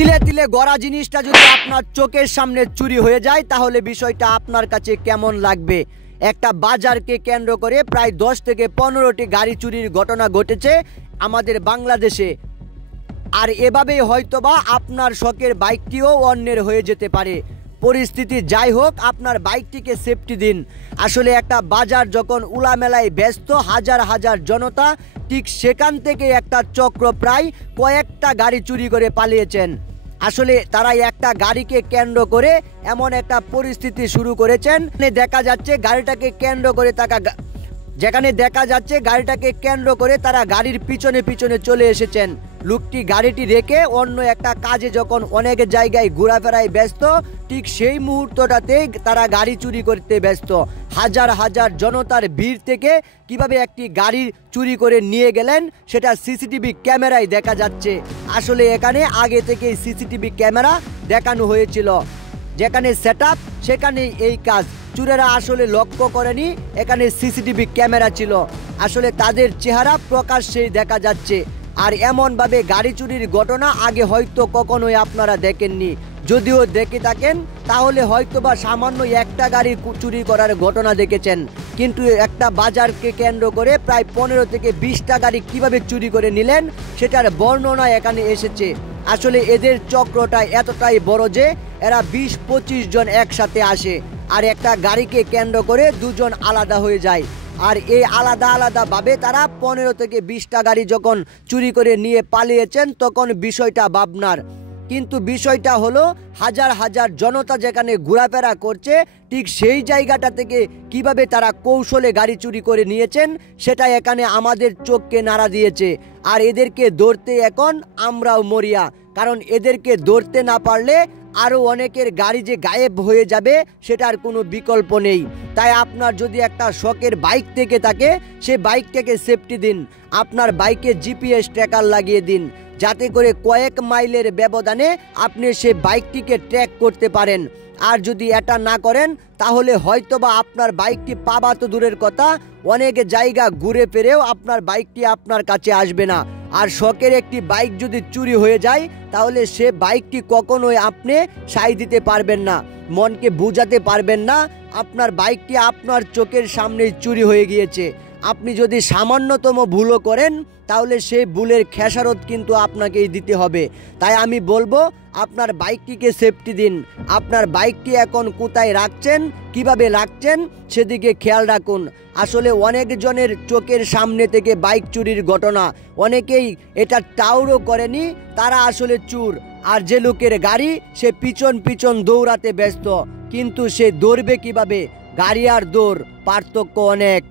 তিলে তিলে গড়া জিনিসটা যদি আপনার চোখের সামনে চুরি হয়ে যায় তাহলে বিষয়টা আপনার কাছে কেমন লাগবে। একটা বাজারকে কেন্দ্র করে প্রায় 10 থেকে 15টি গাড়ি চুরির ঘটনা ঘটেছে আমাদের বাংলাদেশে। আর এভাবেই হয়তোবা আপনার শখের বাইকটিও অন্যের হয়ে যেতে পারে। পরিস্থিতি যাই হোক, আপনার বাইকটিকে সেফটি দিন। আসলে একটা বাজার যখন উলামেলায় ব্যস্ত, হাজার হাজার জনতা, ঠিক সেখান থেকে একটা চক্র প্রায় কয়েকটা গাড়ি চুরি করে পালিয়েছেন। আসলে তারা একটা গাড়িকে কেন্দ্র করে এমন একটা পরিস্থিতি শুরু করেছেন, দেখা যাচ্ছে গাড়িটাকে কেন্দ্র করে তারা গাড়ির পিছনে পিছনে চলে এসেছেন। লোকটি গাড়িটি রেখে অন্য একটা কাজে যখন অনেক জায়গায় ঘোরাফেরায় ব্যস্ত, ঠিক সেই মুহূর্তটাতেই তারা গাড়ি চুরি করতে ব্যস্ত। হাজার হাজার জনতার ভিড় থেকে কিভাবে একটি গাড়ি চুরি করে নিয়ে গেলেন সেটা সিসিটিভি ক্যামেরায় দেখা যাচ্ছে। আসলে এখানে আগে থেকেই সিসিটিভি ক্যামেরা দেখানো হয়েছিল, যেখানে সেটআপ সেখানেই এই কাজ। চোরেরা আসলে লক্ষ্য করেনি এখানে সিসিটিভি ক্যামেরা ছিল। আসলে তাদের চেহারা প্রকাশ্যেই দেখা যাচ্ছে। আর এমনভাবে গাড়ি চুরির ঘটনা আগে হয়তো কখনোই আপনারা দেখেননি। যদিও দেখে থাকেন তাহলে হয়তোবা সামান্য একটা গাড়ি চুরি করার ঘটনা দেখেছেন, কিন্তু একটা বাজারকে কেন্দ্র করে প্রায় 15 থেকে 20টা গাড়ি কিভাবে চুরি করে নিলেন সেটার বর্ণনা এখানে এসেছে। আসলে এদের চক্রটা এতটাই বড় যে এরা 20-25 জন একসাথে আসে, আর একটা গাড়িকে কেন্দ্র করে দুজন আলাদা হয়ে যায়। আর এই আলাদা আলাদাভাবে তারা 15 থেকে 20টা গাড়ি যখন চুরি করে নিয়ে পালিয়েছেন তখন বিষয়টা ভাবনার। কিন্তু বিষয়টা হলো হাজার হাজার জনতা যেখানে ঘোরাফেরা করছে, ঠিক সেই জায়গাটা থেকে কিভাবে তারা কৌশলে গাড়ি চুরি করে নিয়েছেন সেটা এখানে আমাদের চোখকে নাড়া দিয়েছে। আর এদেরকে ধরতে এখন আমরাও মরিয়া, কারণ এদেরকে ধরতে না পারলে আরও অনেকের গাড়ি যে গায়েব হয়ে যাবে সেটার কোনো বিকল্প নেই। তাই আপনার যদি একটা শখের বাইক থেকে থাকে সে বাইকটাকে সেফটি দিন। আপনার বাইকে জিপিএস ট্র্যাকার লাগিয়ে দিন, যাতে করে কয়েক মাইলের ব্যবধানে আপনি সে বাইকটিকে ট্র্যাক করতে পারেন। আর যদি এটা না করেন তাহলে হয়তোবা আপনার বাইকটি পাওয়া তো দূরের কথা, অনেক জায়গা ঘুরে ফিরেও আপনার বাইকটি আপনার কাছে আসবে না। আর শখের একটি বাইক যদি চুরি হয়ে যায় তাহলে সে বাইকটি কখনোই আপনি সাই দিতে পারবেন না, মনকে বুঝাতে পারবেন না আপনার বাইকটি আপনার চোখের সামনেই চুরি হয়ে গিয়েছে। আপনি যদি সামান্যতম ভুলও করেন তাহলে সেই ভুলের খেসারত কিন্তু আপনাকেই দিতে হবে। তাই আমি বলবো আপনার বাইকটিকে সেফটি দিন। আপনার বাইকটি এখন কোথায় রাখছেন, কিভাবে রাখছেন সেদিকে খেয়াল রাখুন। আসলে অনেকজনের চোখের সামনে থেকে বাইক চুরির ঘটনা, অনেকেই এটা টাউরও করেনি, তারা আসলে চোর। আর যে লোকের গাড়ি সে পিছন পিছন দৌড়াতে ব্যস্ত, কিন্তু সে দৌড়বে কিভাবে? গাড়ি আর দৌড় পার্থক্য অনেক।